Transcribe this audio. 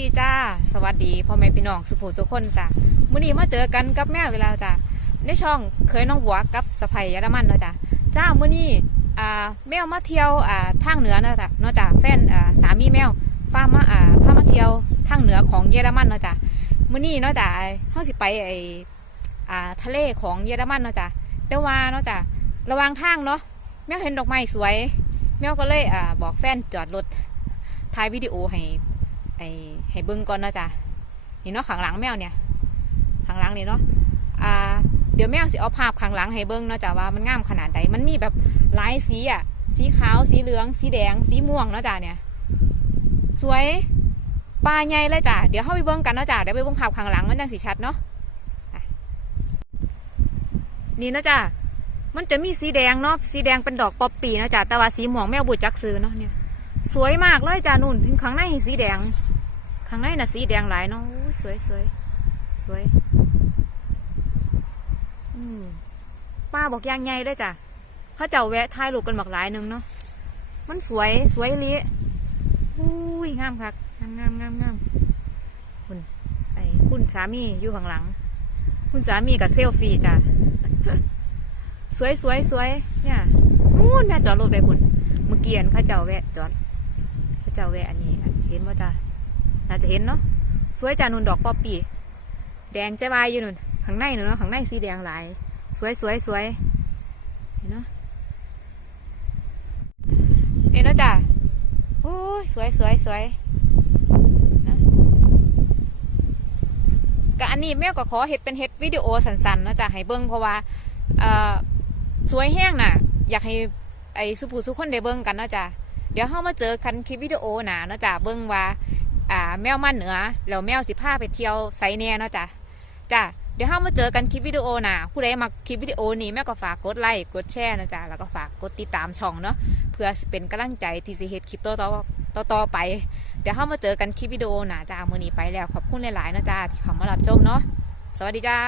ดีจ้า สวัสดีพ่อแม่พี่น้องสุภูสุคนจ้ะมื้อนี้มาเจอกันกับแม่อีกแล้วจ้ะในช่องเคยน้องบัวกับสะพายยาดามันเนาะจ้ะจ้ามื้อนี้อ่าแมวมาเที่ยวอ่าทางเหนือเนาะจ้ะเนาะจ้ะแฟนอ่าสามีแมวพามาอ่าพามาเที่ยวทางเหนือของเยอรมันเนาะจ้ะมื้อนี้เนาะจ้ะเฮาสิไปไออ่าทะเลของเยอรมันเนาะจ้ะแต่ว่าเนาะจ้ะระหว่างทางเนาะแมวเห็นดอกไม้สวยแมวก็เลยอ่าบอกแฟนจอดรถถ่ายวิดีโอให้ ไอ้ให้เบิ่งก่อนนะจ้ะนี่เนาะข้างหลังแมวเนี่ยข้างหลังนี่เนาะอ่าเดี๋ยวแมวสิเอาภาพข้างหลังให้เบิ่งเนาะจ้ะว่ามันงามขนาดใดมันมีแบบหลายสีอะสีขาวสีเหลือง สีแดง สีม่วงเนาะจ้ะเนี่ย สวยปลาใหญ่เลยจ้ะเดี๋ยวเข้าไปเบิ่งกันเนาะจ้ะเดี๋ยวไปเบิ่งภาพข้างหลังมันจังสิชัดเนาะอะนี่เนาะจ้ะมันจะมีสีแดงเนาะสีแดงเป็นดอกป๊อปปี้เนาะจ้ะแต่ว่าสีม่วงแมวบุจักซื้อเนาะเนี่ย สวยมากเลยจ้านุ่น ถึงข้างในสีแดง ข้างในน่ะสีแดงหลายเนาะสวยสวยสวยป้าบอกยางใหญ่เลยจ้ะเขาเจ้าแวะถ่ายรูปกันบักหลายหนึงเนาะ มันสวยสวยอีหลีอุ้ยงามคักงามงามงามงามคุณไอ้คุณสามีอยู่ข้างหลัง คุณสามีกับเซลฟี่จ้ะสวยสวยสวยเนี่ยนู่นน่ะจอดรถไปคุณเมื่อกี้เขาเจ้าแวะจอด เจ้าแวะอันนี้เห็นว่าจ้าน่าจะเห็นเนาะสวยจ้านุ่นดอกป๊อปปี้แดงจะบายอยู่นุ่นข้างในนุ่นเนาะข้างในสีแดงหลาย สวยสวยสวยเห็นเนาะเห็นเนาะจ้าโอ้ยสวยสวยสวยนะก็อันนี้แม่ก็ขอเฮ็ดเป็นเฮ็ดวิดีโอสั้นๆเนาะจ้ะให้เบิ่งเพราะว่าเอ่อสวยแห้งน่ะ อยากให้ไอ้สุภูสุคนได้เบิ่งกันเนาะจ้ะ เดี๋ยวเฮามาเจอกันคลิปวิดีโอหนาเนาะจ้ะเบิ่งว่าอ่าแมวมันเหนือแล้วแมวสิพาไปเที่ยวไซแน่เนาะจ้ะจ้ะเดี๋ยวเฮามาเจอกันคลิปวิดีโอหนาผู้ใดมาคลิปวิดีโอนี้แม่ก็ฝากกดไลค์กดแชร์นะจ้ะแล้วก็ฝากกดติดตามช่องเนาะเพื่อเป็นกำลังใจที่สิเฮ็ดคลิปต่อต่อต่อไป เดี๋ยวเฮามาเจอกันคลิปวิดีโอหนาจ้ามือนี้ไปแล้วขอบคุณหลายๆเนาะจ้าที่เข้ามารับชมเนาะสวัสดีจ้า